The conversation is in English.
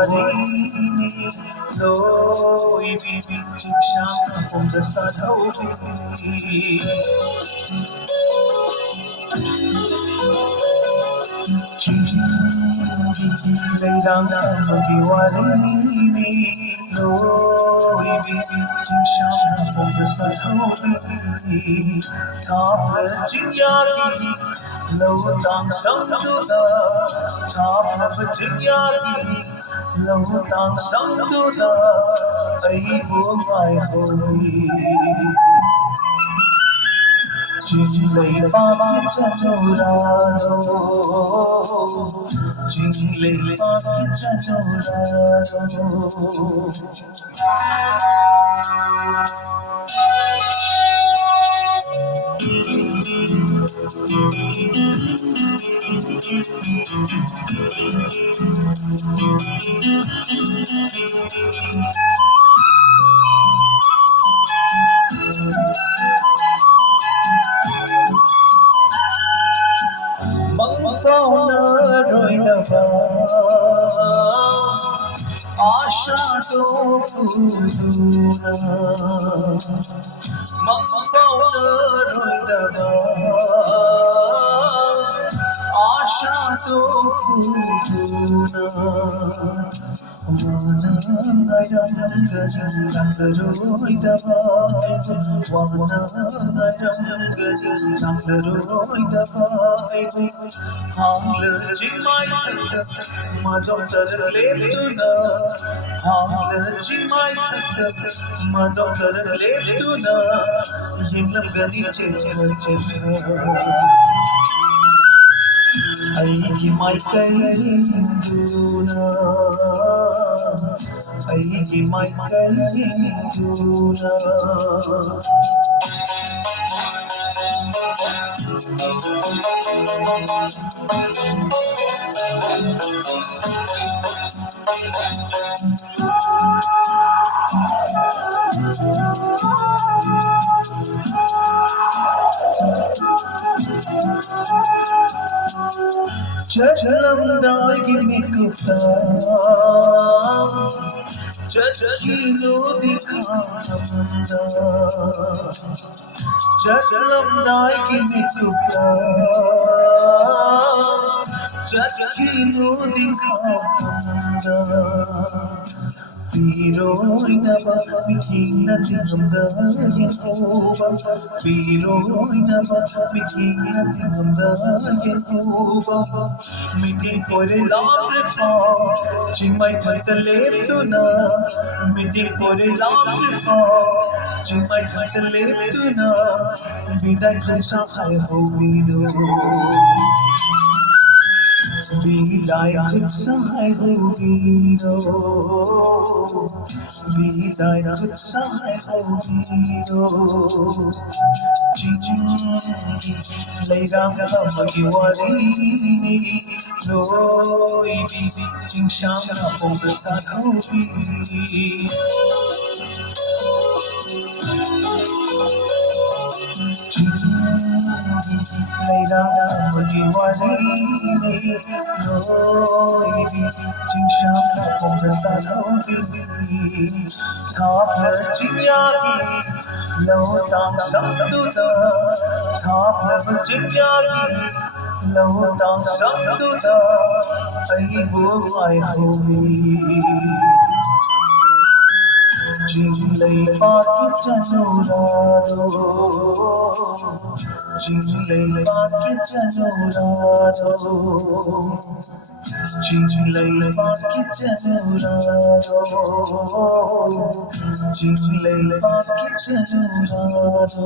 warini loi bibi chishaka ponda sadhobi Leirang magi warini loi bibi chishaka ponda sadhobi Thap jigyaki Lawtang samduda Thap jigyaki Lawtang samduda Aibu mai hobi Jinglei paki chachorado Jinglei paki chachorado Mangfauna roinava Asha to pudura Mangfauna roinava Asha to pudura Wanayam gajiram roinava Wanayam gajiram roinava Hamlet my my doctor Leptuna Hamlet my doctor Leptuna Jinam gani chechna Aiji my kainduna Aiji my kainduna Chachalam dagi mikuta Chachino dikhamda Chachalam dagi mikuta Chachino dikhamda Piroinava mikina tingamba Yehovah Piroinava mikina tingamba Yehovah Miti kore labrifa Chimai khacha leptuna Miti kore labrifa Chimai khacha leptuna Vidai khacha khai hovido Vidai khacha khai hovido Vidai khacha khai hovido Leirang magi warini loi bibi chishaka ponda sadhobi Leirang magi warini loi bibi chishaka ponda sadhobi Thap jigyaki Lawtang samduda Thap jigyaki Lawtang samduda Aibu mai hobi Jinglei paki chachorado Jinglei paki chachorado Jinglei paki chachorado Jinglei paki chachorado